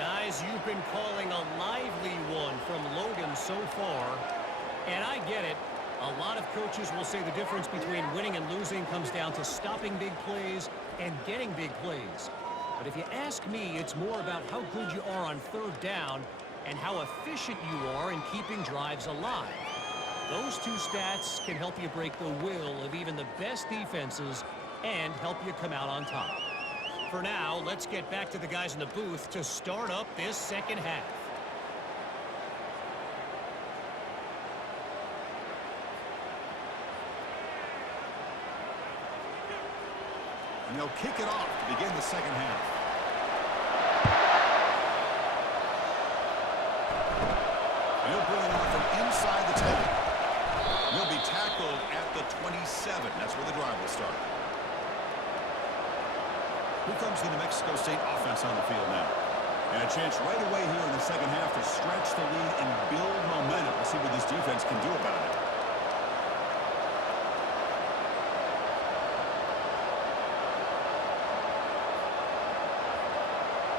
Guys, you've been calling a lively one from Logan so far. And I get it. A lot of coaches will say the difference between winning and losing comes down to stopping big plays and getting big plays. But if you ask me, it's more about how good you are on third down and how efficient you are in keeping drives alive. Those two stats can help you break the will of even the best defenses and help you come out on top. For now, let's get back to the guys in the booth to start up this second half. And they'll kick it off to begin the second half. And he'll bring it on from inside the 10. He'll be tackled at the 27. That's where the drive will start. Here comes the New Mexico State offense on the field now. And a chance right away here in the second half to stretch the lead and build momentum. We'll see what this defense can do about it.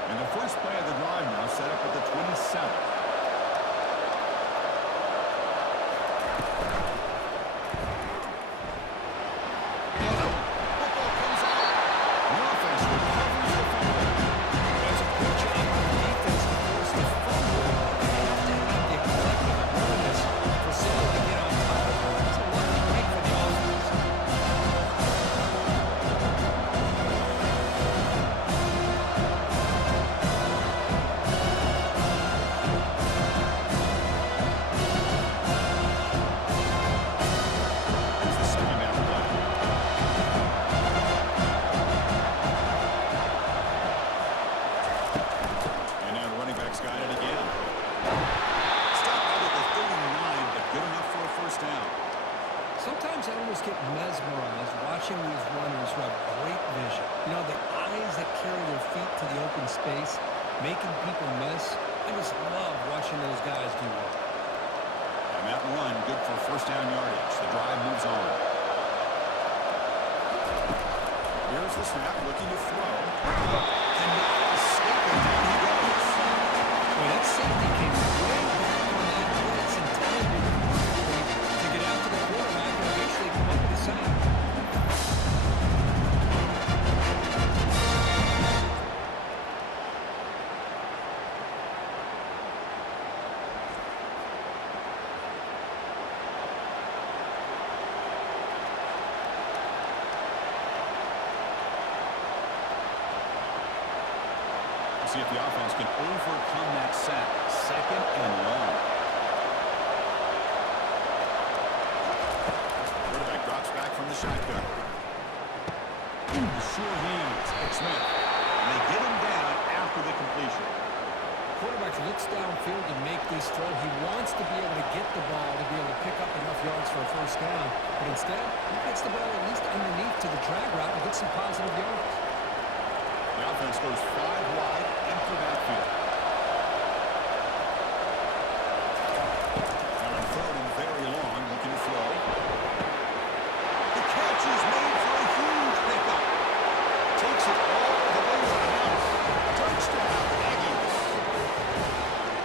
And the first play of the drive now set up at the 27. Sometimes I almost get mesmerized watching these runners who have great vision. You know, the eyes that carry their feet to the open space, making people miss. I just love watching those guys do well. And that run, good for first down yardage. The drive moves on. Here's the snap, looking to throw. Cannot escape it. Down he goes. Well, that safety came way back on that blitz and timed it to get out to the quarterback and eventually come up with a sack. See if the offense can overcome that sack. Second and long. Quarterback drops back from the shotgun. Sure hands. It's Smith. And they get him down after the completion. Quarterback looks downfield to make this throw. He wants to be able to get the ball to be able to pick up enough yards for a first down. But instead, he gets the ball at least underneath to the drag route and gets some positive yards. The offense goes 5 wide, empty backfield. Now on third and very long, looking to throw. The catch is made for a huge pickup. Takes it all the way to the house. Touchdown, Aggies.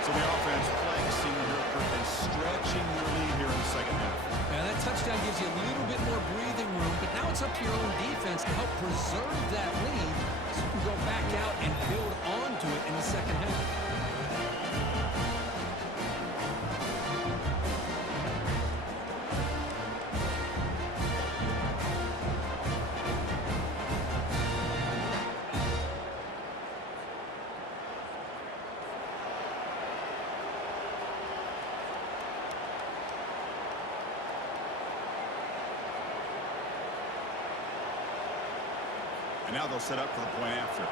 So the offense playing Senior Hurkert and stretching their lead here in the second half. Now that touchdown gives you a little bit more breathing room, but now it's up to your own defense to help preserve that lead so you can go back out and build onto it in the second half. And now they'll set up for the point after.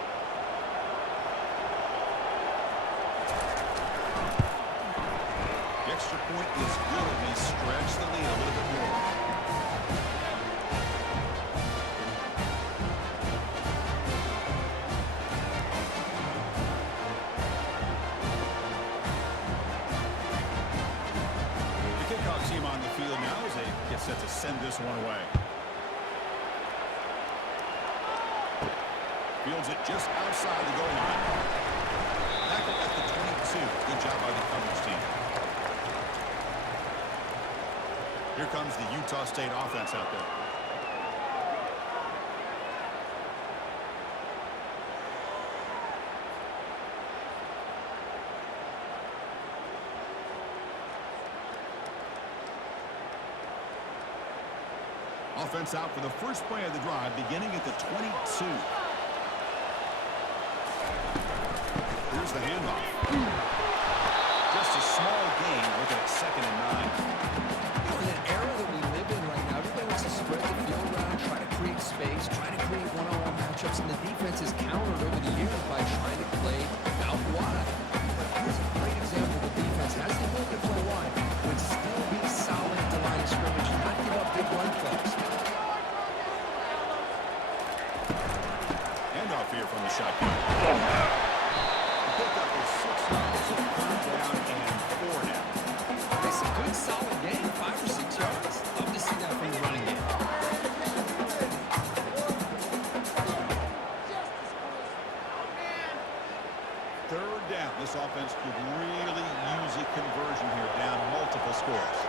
The extra point is good. They stretch the lead a little bit more. The kickoff team on the field now as they get set to send this one away. Fields it just outside the goal line. Back up at the 22. Good job by the coverage team. Here comes the Utah State offense out there. Offense out for the first play of the drive, beginning at the 22. Here's the handoff. Just a small gain, looking at 2nd and 9. In an era that we live in right now, everybody wants to spread the field around, try to create space, try to create one-on-one matchups, and the defense has countered over the years by trying to play out wide. But here's a great example. The defense has the ability to play wide, but still be solid at the line of scrimmage and not give up big run plays. Handoff here from the shotgun. The pickup is 6 yards, so 3rd down and 4 now. That's a good, solid game, 5 or 6 yards. Love to see that from the running game. Third down. This offense could really use a conversion here, down multiple scores.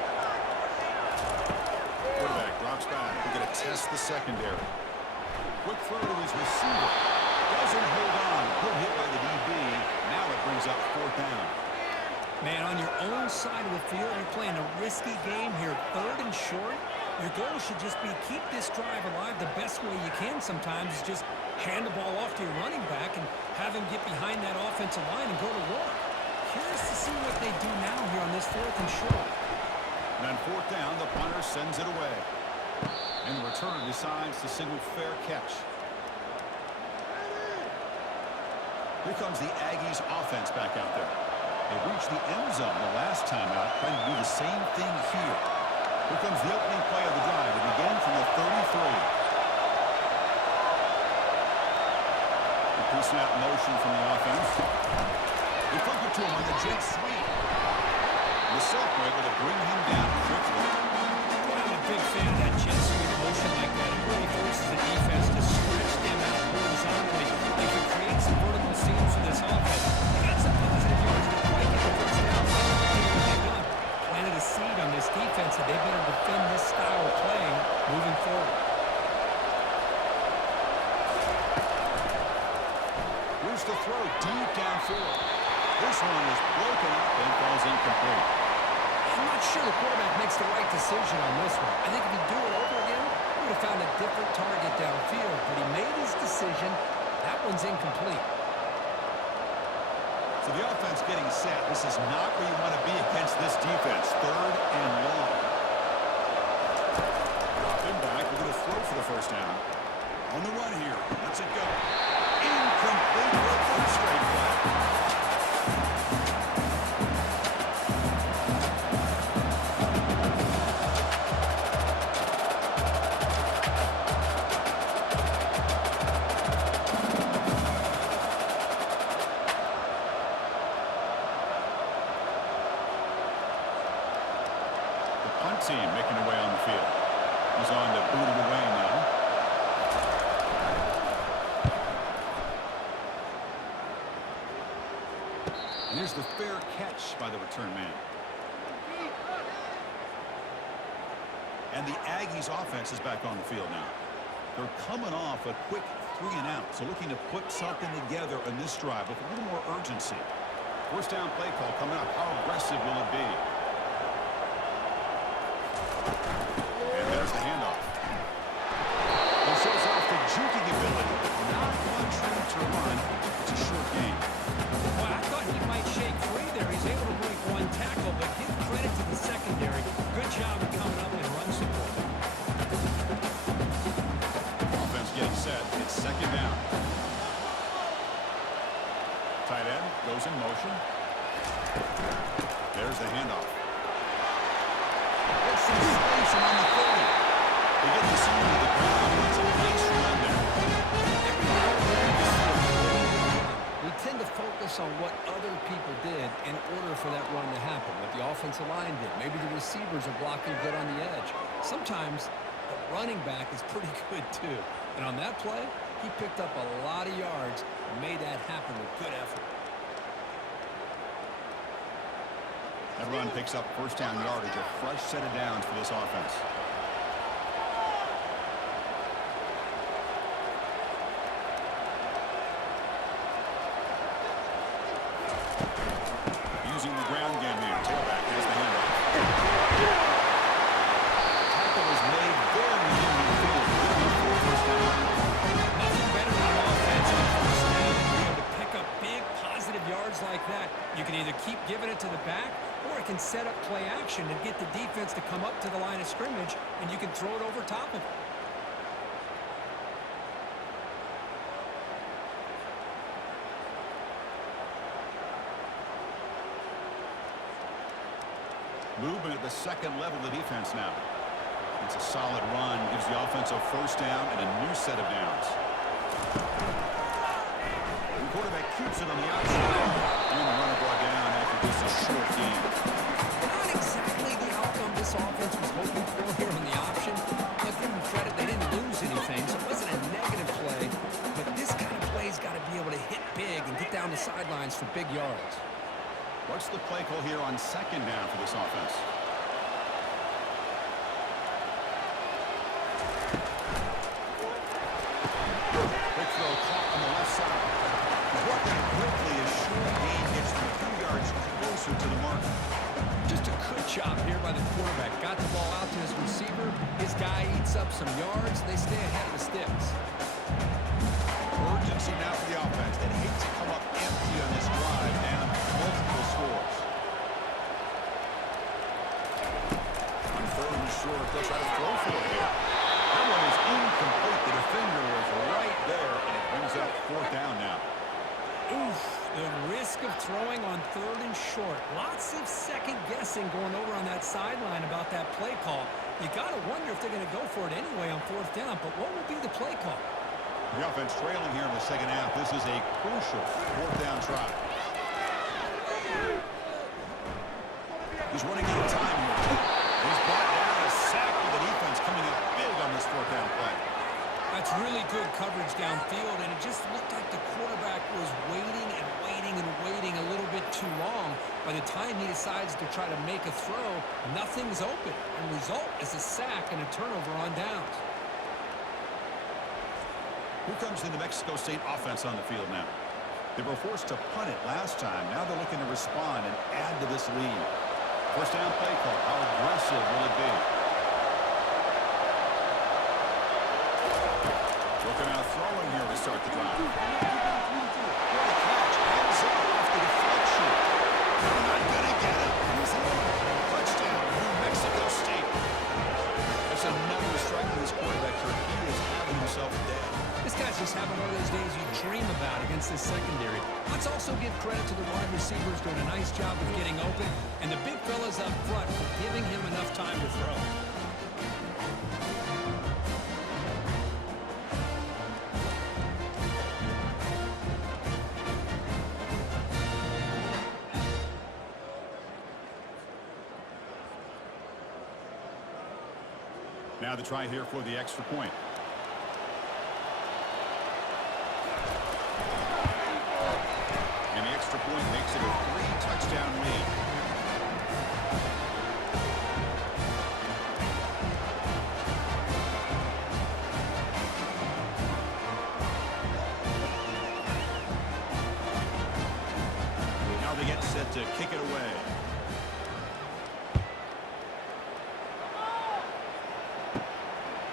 Quarterback drops back. We're going to test the secondary. Quick throw to his receiver. Doesn't hold on. Good hit by the DB. Now it brings up 4th down. Man, on your own side of the field, you're playing a risky game here. 3rd and short. Your goal should just be keep this drive alive the best way you can sometimes is just hand the ball off to your running back and have him get behind that offensive line and go to work. Curious to see what they do now here on this 4th and short. And on 4th down, the punter sends it away. And the return decides to signal fair catch. Here comes the Aggies offense back out there. They reached the end zone the last time out, trying to do the same thing here. Here comes the opening play of the drive. It began from the 33. The pre-snap motion from the offense. They flip it to him on the jet sweep. The sophomore able to bring him down quickly. I'm a big fan of that jet sweep motion like that. It really forces the defense to stretch them out horizontally. They can create some vertical seams for this offense. They got some positive yards to quite get the first down. They've done. Planted a seed on this defense that they better defend this style of playing moving forward. Here's the throw deep downfield. This one is broken up and falls incomplete. I'm not sure the quarterback makes the right decision on this one. I think if he'd do it over again, he would have found a different target downfield. But he made his decision. That one's incomplete. So the offense getting set. This is not where you want to be against this defense. 3rd and long. Drop him back. We're going to throw for the first down. On the run here. Let's it go. Incomplete for a 3rd straight play. Team making their way on the field. He's on to boot it away now. And here's the fair catch by the return man. And the Aggies offense is back on the field now. They're coming off a quick 3 and out, so looking to put something together in this drive with a little more urgency. First down play call coming up. How aggressive will it be? And there's the handoff. He shows off the juking ability, but not much room to run. It's a short game. Well, I thought he might shake free there. He's able to break one tackle, but give credit to the secondary. Good job of coming up and run support. Offense getting set. It's 2nd down. Tight end goes in motion. There's the handoff. There's some space around the 30. They get the center of the ground. It's a nice run there. We tend to focus on what other people did in order for that run to happen, what the offensive line did. Maybe the receivers are blocking good on the edge. Sometimes the running back is pretty good too. And on that play, he picked up a lot of yards and made that happen with good effort. That run picks up first down yardage, a fresh set of downs for this offense. Using the ground game here. Tailback has the handoff. Tackle is made very near midfield. Good enough for a first down. Nothing better than an offense on first down than being able to pick up big positive yards like that. You can either keep giving it to the back, or it can set up play action and get the defense to come up to the line of scrimmage, and you can throw it over top of it. Movement at the second level of the defense now. It's a solid run. Gives the offense a first down and a new set of downs. The quarterback keeps it on the outside. And the runner brought down after just a short gain. Not exactly the outcome this offense was hoping for here on the option. I'll give them credit, they didn't lose anything, so it wasn't a negative play. But this kind of play's got to be able to hit big and get down the sidelines for big yards. What's the play call here on second down for this offense? Quick throw caught on the left side. Brought down quickly as short gain gets them a few yards closer to the mark. Just a good job here by the quarterback. Got the ball out to his receiver. His guy eats up some yards. They stay ahead of the sticks. Urgency now for the offense that hates to come up empty on this drive, down multiple scores. On third and short, they'll try to throw for it here. That one is incomplete. The defender was right there, and it brings up fourth down now. Oof, the risk of throwing on third and short. Lots of second guessing going over on that sideline about that play call. You got to wonder if they're going to go for it anyway on fourth down, but what will be the play call? The offense trailing here in the second half. This is a crucial fourth down try. He's running out of time here. He's brought down a sack with the defense coming up big on this fourth down play. That's really good coverage downfield, and it just looked like the quarterback was waiting and waiting and waiting a little bit too long. By the time he decides to try to make a throw, nothing's open. And the result is a sack and a turnover on downs. Here comes the New Mexico State offense on the field now. They were forced to punt it last time. Now they're looking to respond and add to this lead. First down play call. How aggressive will it be? Looking out throwing here to start the drive. What a catch. Hands up off the deflection. They're not going to get it. Touchdown, New Mexico State. That's another strike on this quarterback here. He is having himself a day. This guy's just having one of those days you dream about against this secondary. Let's also give credit to the wide receivers doing a nice job of getting open, and the big fellas up front for giving him enough time to throw. Now the try here for the extra point. And the extra point makes it a 3-touchdown lead. Now they get set to kick it away.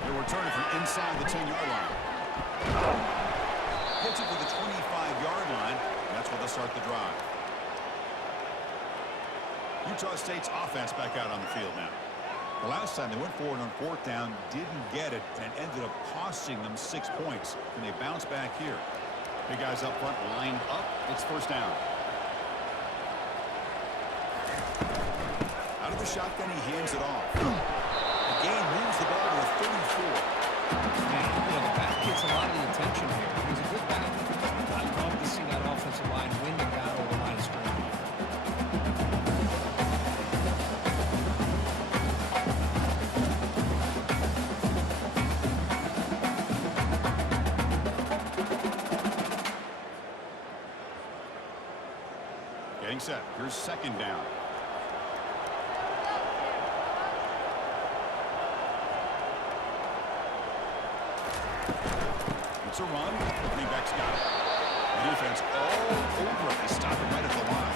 They're returning from inside the 10-yard line. Gets it to the 25-yard line. That's where they'll start the drive. Utah State's offense back out on the field now. The last time they went forward on fourth down, didn't get it, and it ended up costing them 6 points. And they bounce back here. Big guys up front lined up. It's first down. Out of the shotgun, he hands it off. The game moves the ball to a 34. Man, you know, the back gets a lot of the attention here. It was a good back. I love to see that offensive line win the battle of the line of scrimmage. Getting set. Here's second down. It's a run. Running back's got it. The defense all over it. They stop it right at the line.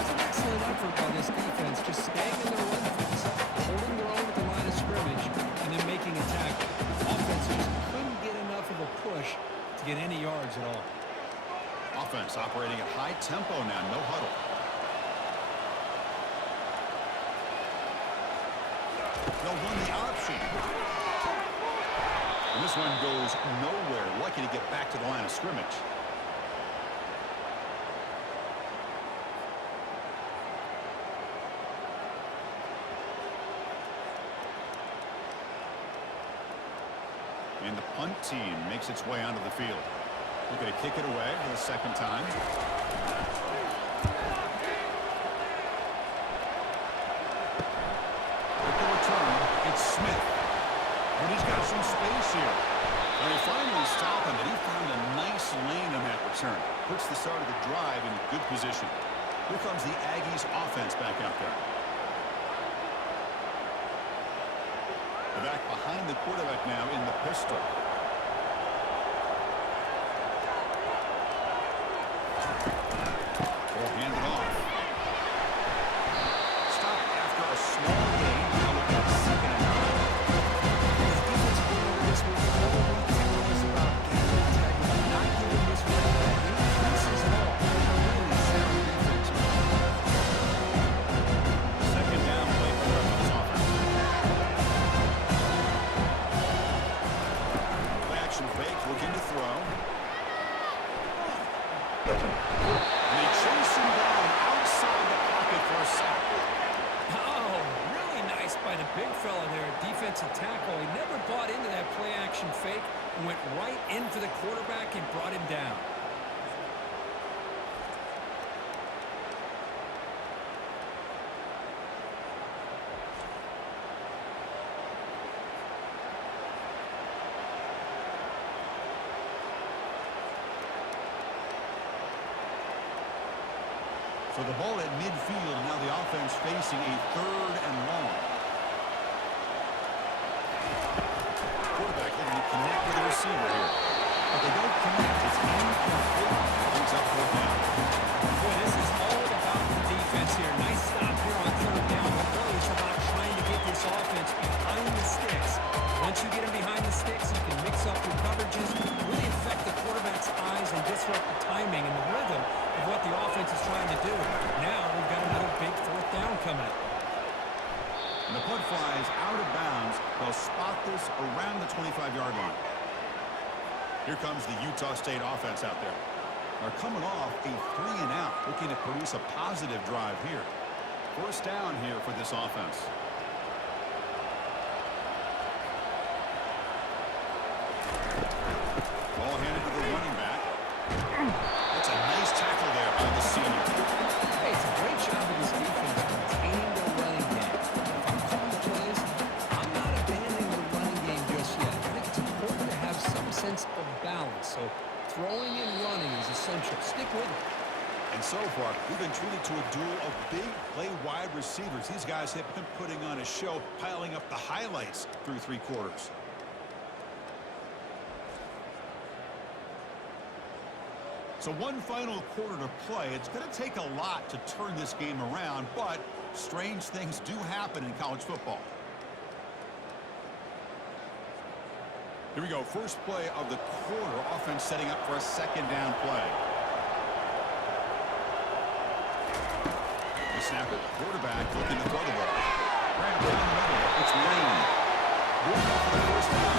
It's an excellent effort by this defense, just staying in their run defense, holding their own at the line of scrimmage, and then making a tackle. Offense just couldn't get enough of a push to get any yards at all. Offense operating at high tempo now. No huddle. They'll run the option. And this one goes nowhere. Lucky to get back to the line of scrimmage. And the punt team makes its way onto the field. They're going to kick it away for the second time. With the return, it's Smith. And he's got some space here. And they finally stop him, and he found a nice lane on that return. Puts the start of the drive in good position. Here comes the Aggies offense back out there. They're back behind the quarterback now in the pistol. Ball handed off. Stop after a small gain. Now look at second and 9. The defense coordinator this week probably telling us about game integrity, not giving this running back any creases at all. Really sound defense. Second down play for the Rebels offense. Play action fake, looking to throw. And they chase him down outside the pocket for a sack. Oh, really nice by the big fella there, defensive tackle. He never bought into that play action fake and went right in for the quarterback and brought him down. So the ball at midfield, now the offense facing a third and long. Quarterback looking to connect with the receiver here. But they don't connect. It's incomplete. Brings up fourth down. Boy, this is all about the defense here. Nice stop here on third down, but really it's about trying to get this offense behind the sticks. Once you get him behind the sticks, you can mix up your coverages, really affect the quarterback's eyes and disrupt the timing and the rhythm of what the offense is trying to do. Now we've got another big fourth down coming up. And the punt flies out of bounds. They'll spot this around the 25-yard line. Here comes the Utah State offense out there. They're coming off a 3-and-out, looking to produce a positive drive here. First down here for this offense. Ball handed to the running back. That's a nice tackle there by the senior. Hey, it's a great job of this defense containing their running game. If I'm calling the plays, I'm not abandoning the running game just yet. I think it's important to have some sense of balance. So throwing and running is essential. Stick with it. And so far, we've been treated to a duel of big play wide receivers. These guys have been putting on a show, piling up the highlights through 3 quarters. So one final quarter to play. It's going to take a lot to turn this game around, but strange things do happen in college football. Here we go. First play of the quarter. Offense setting up for a second down play. The snapper, quarterback looking to throw the ball. Grab down the middle. It's Lane. Good enough for the first down.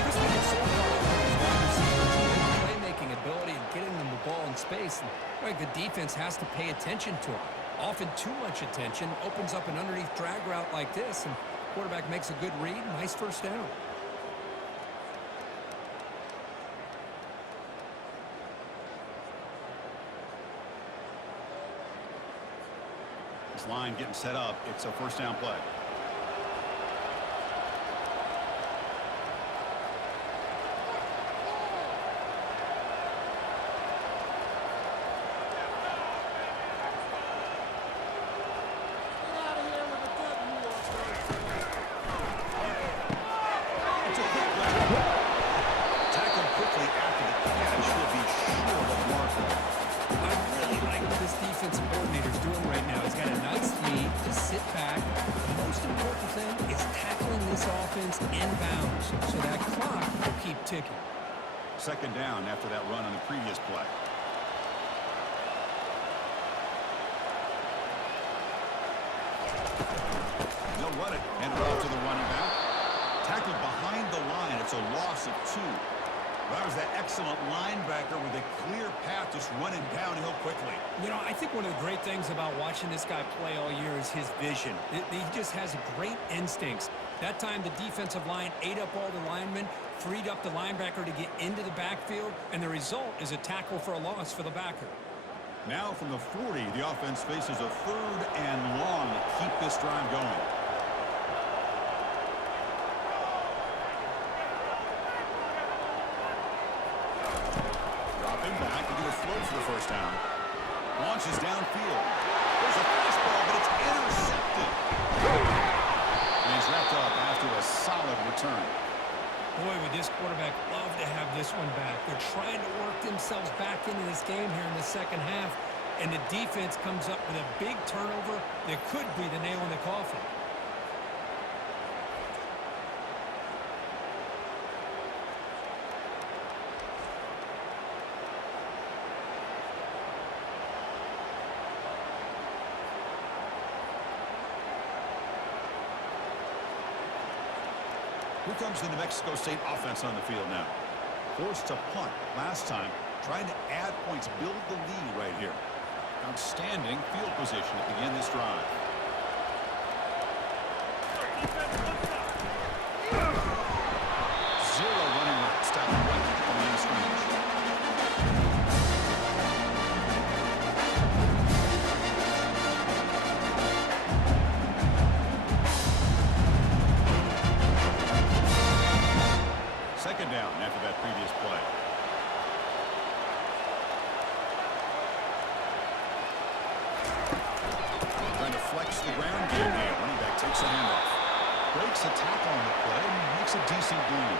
Chris, we get so far with these wide receivers and their playmaking ability and getting them the ball in space. And, like, the defense has to pay attention to it. Often too much attention opens up an underneath drag route like this, and quarterback makes a good read. Nice first down. This line getting set up. It's a first down play. It's a quick Tackled quickly after the catch. He'll be short of the marker. I really like what this defensive coordinator is doing right now. He's got a nice lead to sit back. The most important thing is tackling this offense inbounds so that clock will keep ticking. Second down after that run on the previous play. They'll run it. Hand it off to the running back. Tackled behind the line. It's a loss of 2. That was that excellent linebacker with a clear path just running downhill quickly. You know, I think one of the great things about watching this guy play all year is his vision. He just has great instincts. That time, the defensive line ate up all the linemen, freed up the linebacker to get into the backfield, and the result is a tackle for a loss for the backer. Now from the 40, the offense faces a 3rd and long to keep this drive going. Back to get a throw for the first down. Launches downfield. There's a fastball, but it's intercepted. And he's wrapped up after a solid return. Boy, would this quarterback love to have this one back. They're trying to work themselves back into this game here in the second half, and the defense comes up with a big turnover that could be the nail in the coffin. Here comes the New Mexico State offense on the field now. Forced to punt last time, trying to add points, build the lead right here. Outstanding field position to begin this drive. Zero running route, stop right at the line of scrimmage. Second down after that previous play. Trying to flex the ground game here. Running back takes a handoff. Breaks a tackle on the play and makes a decent gain.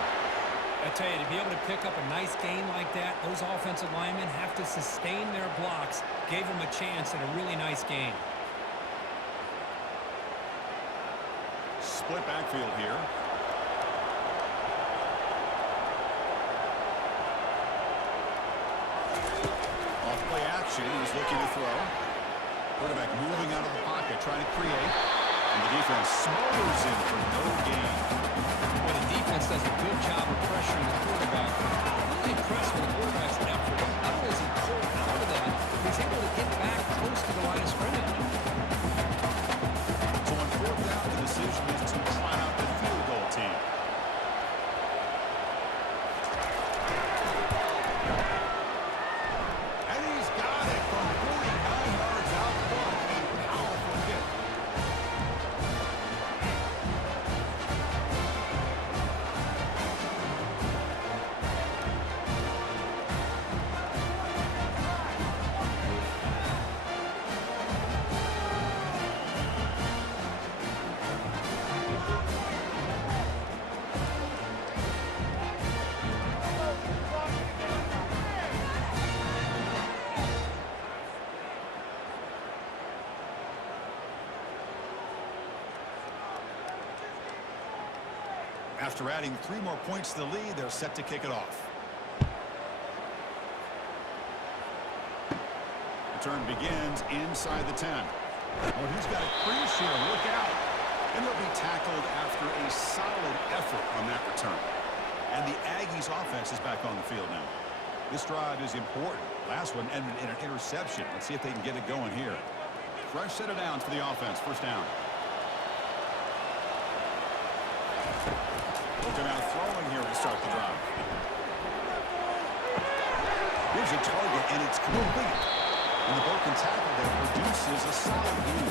I tell you, to be able to pick up a nice gain like that, those offensive linemen have to sustain their blocks. Gave them a chance at a really nice game. Split backfield here. Off-play action. He's looking to throw. Quarterback moving out of the pocket, trying to create. And the defense smothers him for no gain. Well, the defense does a good job of pressuring the quarterback. I'm really impressed with the quarterback's effort. Not only is he pulled out of that, he's able to get back close to the line of scrimmage. So on 4th down, the decision is to try out the field goal team. And he's got it from 49 yards out front. A powerful kick. After adding 3 more points to the lead, they're set to kick it off. Return begins inside the 10. Oh, he's got a crease here. Look out. And he'll be tackled after a solid effort on that return. And the Aggies offense is back on the field now. This drive is important. Last one ended in an interception. Let's see if they can get it going here. Fresh set of downs for the offense. First down. Looking out throwing here to start the drive. Here's a target, and it's complete. And the broken tackle that produces a solid lead.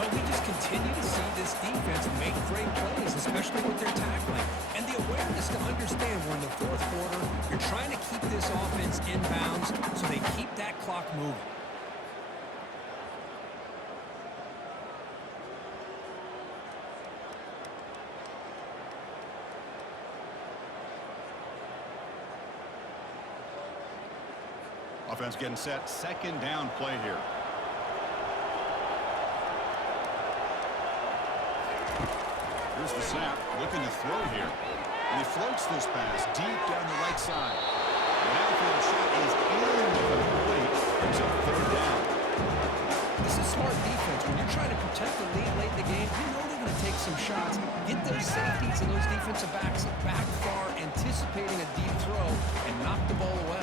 Well, we just continue to see this defense make great plays, especially with their tackling. And the awareness to understand we're in the 4th quarter, you're trying to keep this offense in bounds so they keep that clock moving. Offense getting set. Second down play here. Here's the snap. Looking to throw here. And he floats this pass deep down the right side. The downfield shot is incomplete. Brings up third down. This is smart defense. When you're trying to protect the lead late in the game, you know they're going to take some shots. Get those safeties and those defensive backs back far, anticipating a deep throw, and knock the ball away.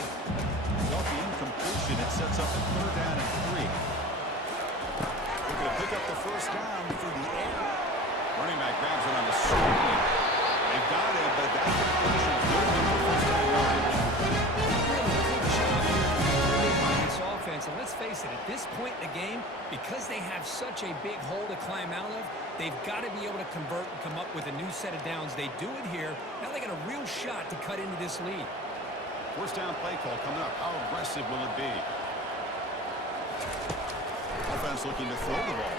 Off the incompletion, it sets up a third down and 3. They're going to pick up the first down through the air. Running back grabs it on the screen. They've got it, but that completion good enough for first down yardage. Really good job here by this offense. And let's face it, at this point in the game, because they have such a big hole to climb out of, they've got to be able to convert and come up with a new set of downs. They do it here. Now they got a real shot to cut into this lead. First down play call coming up. How aggressive will it be? Offense looking to throw the ball.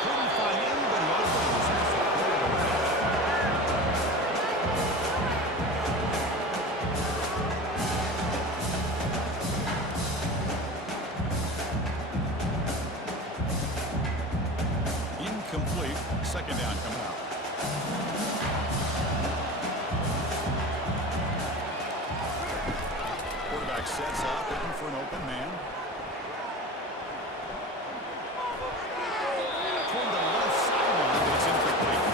Couldn't find anybody open. It was actually cleared away. Incomplete. Second down coming out. Quarterback sets up, looking for an open man. Toward the left sideline, but it's incomplete.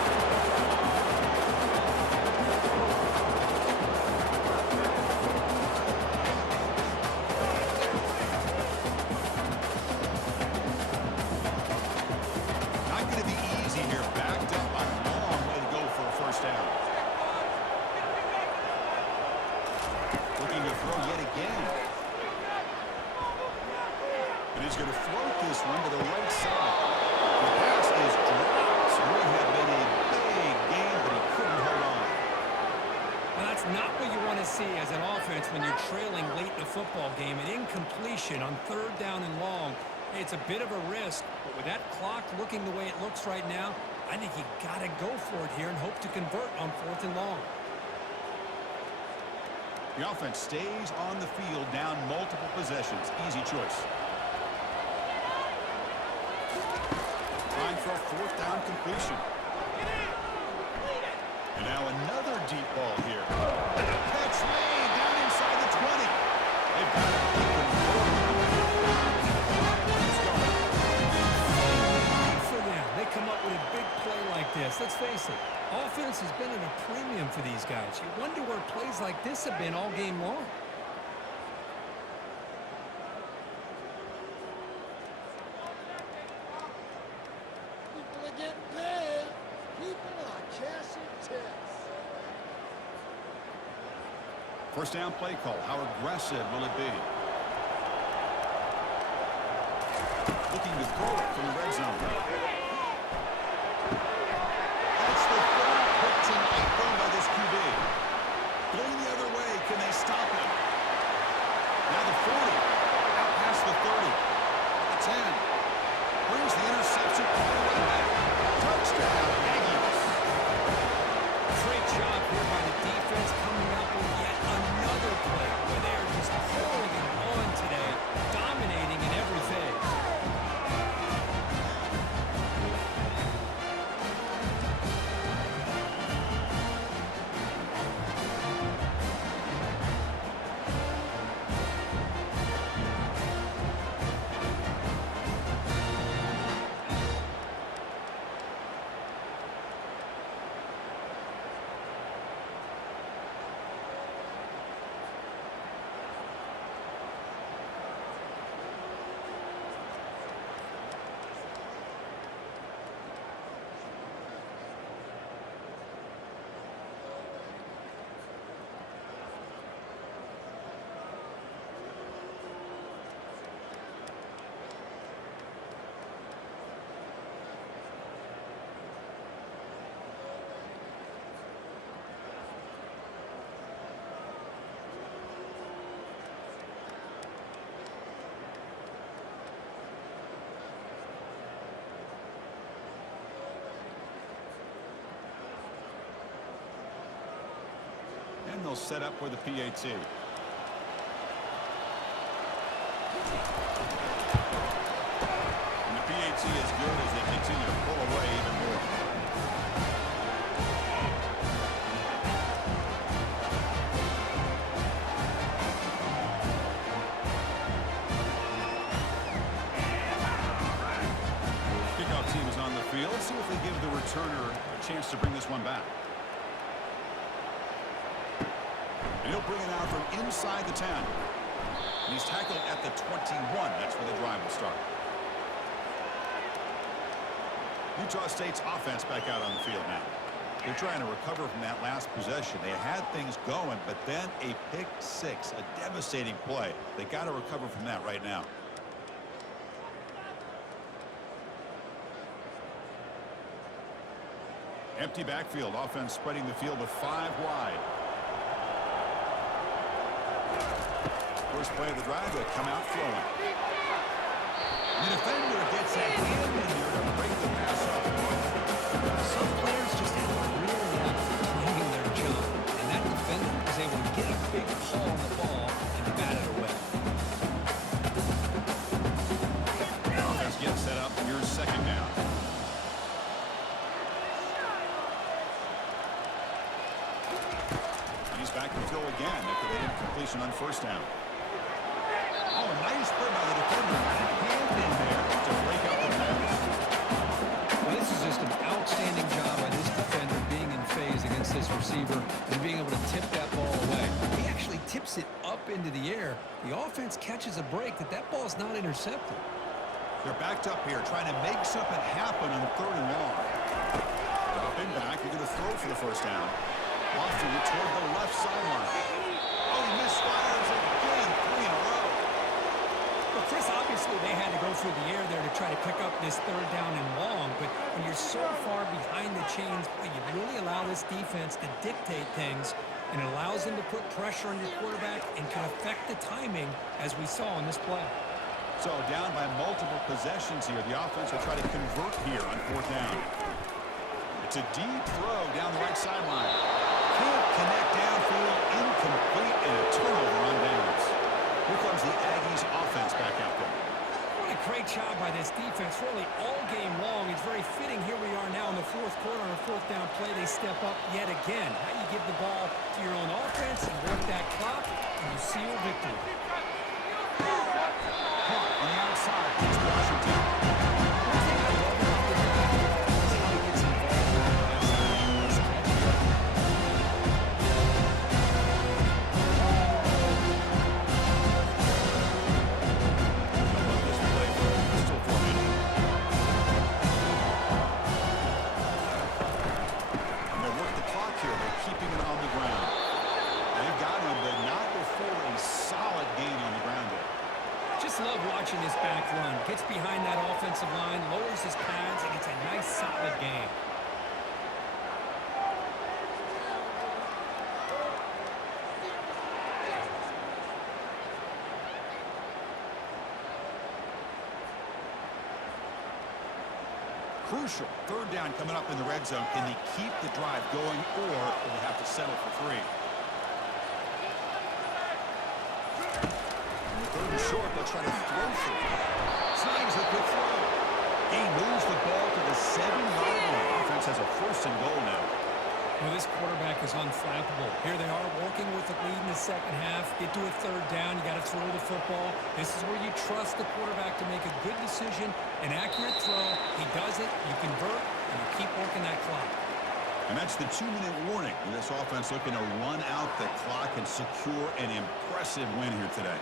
Not going to be easy here. Backed up on a long way to go for a first down. Looking to throw yet again. And he's going to float this one to the right side. The pass is dropped. Would have been a big game, but he couldn't hold on. Well, that's not what you want to see as an offense when you're trailing late in a football game. An incompletion on third down and long. It's a bit of a risk, but with that clock looking the way it looks right now, I think you got to go for it here and hope to convert on fourth and long. The offense stays on the field down multiple possessions. Easy choice. Time for a fourth down completion. And now another deep ball here. Catch made down inside the 20. They've got it. Good for them. They come up with a big play like this. Let's face it, offense has been at a premium for these guys. You wonder where plays like this have been all game long. People are getting paid. People are cashing checks. First down play call. How aggressive will it be? Looking to throw it from the red zone. That's the third pick tonight thrown by this QB. Going the other way. Can they stop him? Now the 40. Out past the 30. The 10. Brings the interception all the way back. Touchdown, Aggies. Great job here by the defense coming up with yet another play where they're just pouring it on today, dominating in every phase. And they'll set up for the PAT. chance to bring this one back. And he'll bring it out from inside the 10. And he's tackled at the 21. That's where the drive will start. Utah State's offense back out on the field now. They're trying to recover from that last possession. They had things going, but then a pick six, a devastating play. They got to recover from that right now. Empty backfield. Offense spreading the field with 5 wide. First play of the drive, they come out throwing. The defender gets a hand in there to break the pass up. Some players just have a real knack for timing their jump, and that defender was able to get a big pull on the ball and bat it away. Offense gets set up. Here's second down. And he's back to throw again after they did completion on first down. Oh, a nice play by the defender. Hand in there to break out the pass. Well, this is just an outstanding job by this defender being in phase against this receiver and being able to tip that ball away. He actually tips it up into the air. The offense catches a break that ball's not intercepted. They're backed up here trying to make something happen on 3rd and long. Dropping back. They're going to throw for the first down. Lofting it toward the left sideline. Oh, he misfires again. 3 in a row. Well, Chris, obviously they had to go through the air there to try to pick up this 3rd down and long, but when you're so far behind the chains, boy, you really allow this defense to dictate things, and it allows them to put pressure on your quarterback and can affect the timing, as we saw in this play. So down by multiple possessions here. The offense will try to convert here on 4th down. It's a deep throw down the right sideline. Can't connect downfield, incomplete, and a turnover on downs. Here comes the Aggies offense back out there. What a great job by this defense, really all game long. It's very fitting. Here we are now in the 4th quarter on a 4th down play. They step up yet again. How you give the ball to your own offense and work that clock, and you seal victory. Caught on the outside. It's Washington. One thing I love about this guy is how he gets involved in the pass. This catch. Love watching this back run. Gets behind that offensive line, lowers his pads, and gets a nice solid gain. Crucial 3rd down coming up in the red zone. Can they keep the drive going, or will they have to settle for 3? 3rd and short, they'll try to throw for it. Snags a good throw. He moves the ball to the 7-yard line. Offense has a 1st and goal now. Well, this quarterback is unflappable. Here they are working with the lead in the second half. Get to a 3rd down. You got to throw the football. This is where you trust the quarterback to make a good decision, an accurate throw. He does it, you convert, and you keep working that clock. And that's the 2-minute warning. This offense looking to run out the clock and secure an impressive win here today.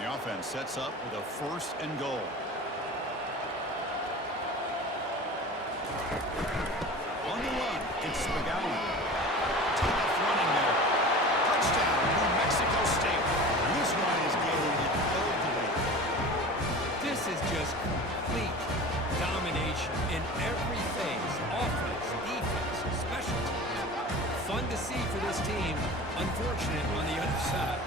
The offense sets up with a 1st and goal. On the run, it's McGowan. Tough running there. Touchdown, New Mexico State. This one is getting ugly. This is just complete domination in every phase. Offense, defense, special teams. Fun to see for this team. Unfortunate on the other side.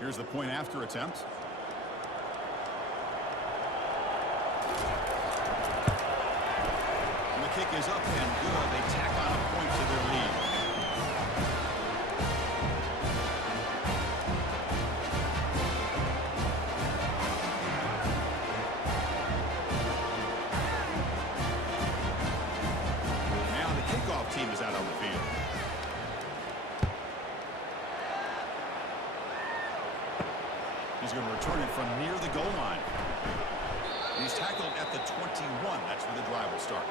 Here's the point after attempt. And the kick is up and good. They tack on a point to their lead. He's going to return it from near the goal line. He's tackled at the 21. That's where the drive will start.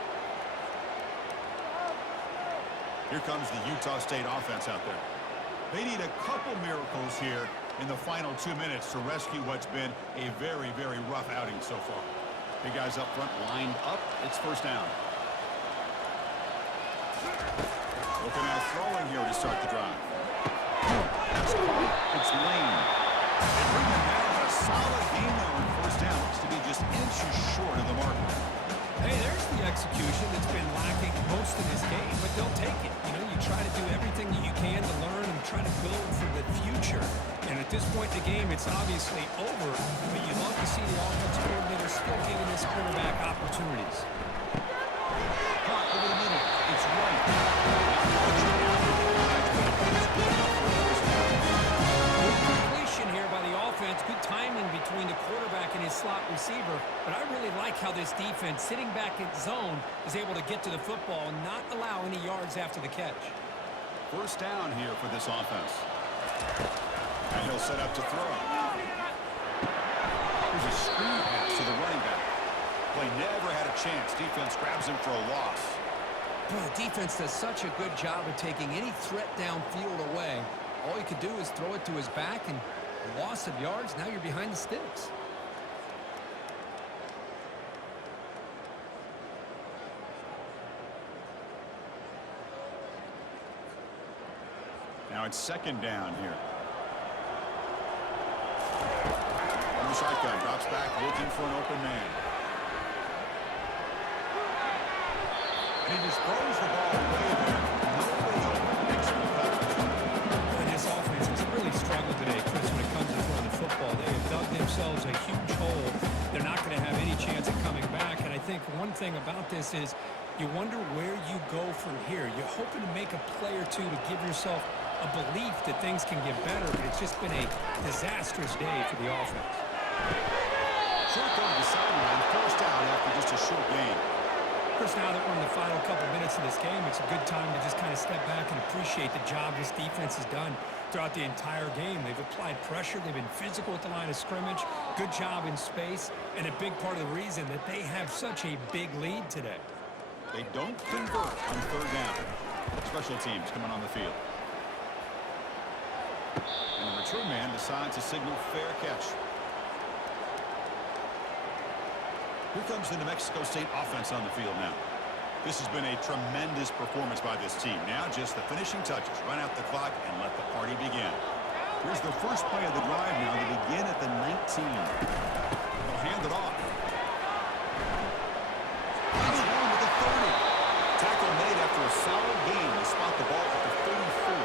Here comes the Utah State offense out there. They need a couple miracles here in the final 2 minutes to rescue what's been a very, very rough outing so far. Big guys up front lined up. It's first down. Looking at throwing here to start the drive. It's Lane. They bring him down. A solid game there on first down. Looks to be just inches short of the mark. Hey, there's the execution that's been lacking most of this game, but they'll take it. You know, you try to do everything that you can to learn and try to build for the future. And at this point in the game, it's obviously over, but you love to see the offensive coordinator still giving this quarterback opportunities. Caught over the middle. It's right. Good completion here by the offense. Good timing between the quarterback and his slot receiver. But I really like how this defense, sitting back in zone, is able to get to the football and not allow any yards after the catch. First down here for this offense. And he'll set up to throw. Here's a screen pass to the running back. Play never had a chance. Defense grabs him for a loss. Boy, the defense does such a good job of taking any threat downfield away. All you could do is throw it to his back, and a loss of yards, now you're behind the sticks. Now it's second down here. On the shotgun, drops back, looking for an open man. And he just throws the ball away there. Nobody open. Excellent coverage. And this offense has really struggled today, Chris, when it comes to throwing the football. They have dug themselves a huge hole. They're not going to have any chance of coming back. And I think one thing about this is you wonder where you go from here. You're hoping to make a play or two to give yourself a belief that things can get better, but it's just been a disastrous day for the offense. Short go to the sideline, first down after just a short game. Chris, now that we're in the final couple minutes of this game, it's a good time to just kind of step back and appreciate the job this defense has done throughout the entire game. They've applied pressure. They've been physical at the line of scrimmage. Good job in space, and a big part of the reason that they have such a big lead today. They don't convert on third down. Special teams coming on the field. And the return man decides to signal fair catch. Here comes the New Mexico State offense on the field now. This has been a tremendous performance by this team. Now just the finishing touches. Run out the clock and let the party begin. Here's the first play of the drive now to begin at the 19. They'll hand it off. He's run with the 30. Tackle made after a solid gain to spot the ball at the 34.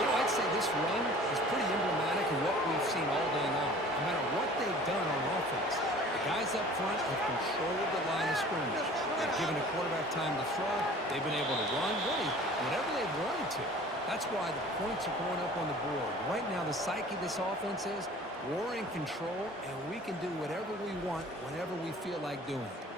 You know, I'd say this run is pretty emblematic of what we've seen all day long. No matter what they've done on offense, the guys up front have controlled the line of scrimmage. They've given the quarterback time to throw. They've been able to run, really, whatever they've wanted to. That's why the points are going up on the board. Right now, the psyche of this offense is we're in control, and we can do whatever we want whenever we feel like doing it.